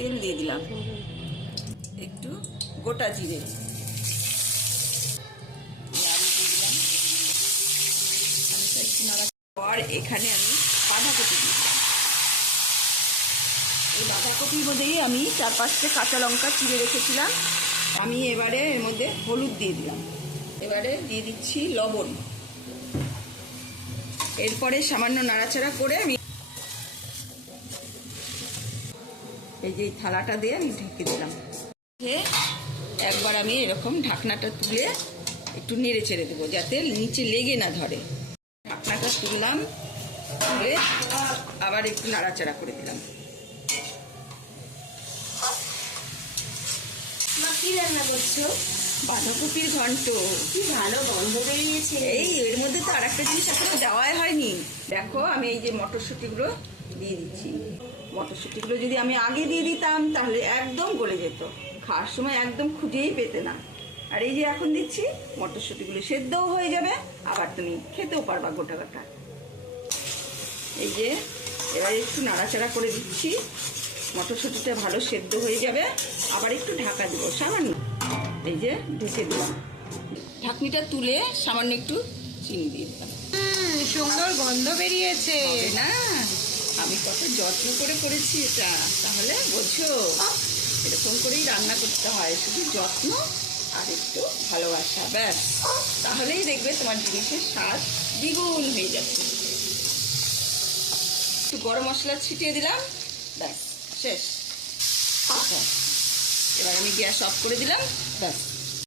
তেল দিয়ে দিলাম, একটু গোটা জিরে পর এখানে আমি বাঁধাকপি দিলাম। এই বাঁধাকপির মধ্যেই আমি 4-5টে কাঁচা লঙ্কা চিড়ে রেখেছিলাম। আমি এবারে এর মধ্যে হলুদ দিয়ে দিলাম, এবারে দিয়ে দিচ্ছি লবণ। এরপরে সামান্য নাড়াচাড়া করে আমি এই যে থালাটা দিয়ে আমি ঢেকে দিলাম। একবার আমি এরকম ঢাকনাটা তুলে একটু নেড়ে চেড়ে দেবো যাতে নিচে লেগে না ধরে। ঢাকনাটা তুললাম, তুলে আবার একটু নাড়াচাড়া করে দিলাম। মা কি রান্না করছো? বাঁধাকপির ঘন্ট। কি ভালো গন্ধ বেরিয়েছে। এই এর মধ্যে তো আর একটা জিনিস এখনো দেওয়াই হয়নি। দেখো আমি এই যে মটরশুঁটিগুলো দিয়ে দিচ্ছি। মটরশুঁটিগুলো যদি আমি আগে দিয়ে দিতাম তাহলে একদম গলে যেত, খাওয়ার সময় একদম খুঁজেই পেতে না। আর এই যে এখন দিচ্ছি, মটরশুঁটিগুলো সেদ্ধও হয়ে যাবে, আবার তুমি খেতেও পারবা গোটা গোটা। এই যে এবার একটু নাড়াচাড়া করে দিচ্ছি, মটরশুঁটিটা ভালো সেদ্ধ হয়ে যাবে। আবার একটু ঢাকা দেবো সামান্য, এই যে ঢেকে দিলাম। ঢাকনিটা তুলে সামান্য একটু চিনি দিয়ে দিলাম। সুন্দর গন্ধ বেরিয়েছে না, আমি কত যত্ন করে করেছি এটা, তাহলে বোঝো এরকম করেই রান্না করতে হয়, শুধু যত্ন আর একটু ভালোবাসা, ব্যাস তাহলেই দেখবে তোমার জিনিসের স্বাদ দ্বিগুণ হয়ে যাচ্ছে। একটু গরম মশলা ছিটিয়ে দিলাম, ব্যাস শেষ। এবার আমি গ্যাস অফ করে দিলাম, ব্যাস।